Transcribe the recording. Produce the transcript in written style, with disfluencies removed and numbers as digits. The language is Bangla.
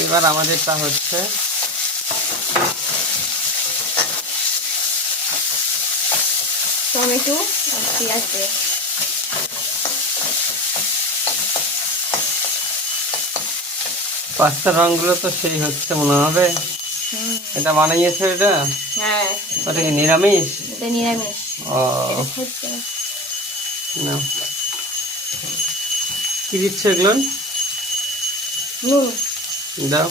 এবার আমাদেরটা হচ্ছে টমেটো আর পেঁয়াজ দিয়ে। পাস্তার রঙগুলো তো সেই হচ্ছে মনে হবে। এটা বানিয়েছে এটা? হ্যাঁ, ওটা কি নিরামিষ? এটা নিরামিষ। ও এটা হচ্ছে না, কি দিচ্ছে এগুলো? নুন। দাও।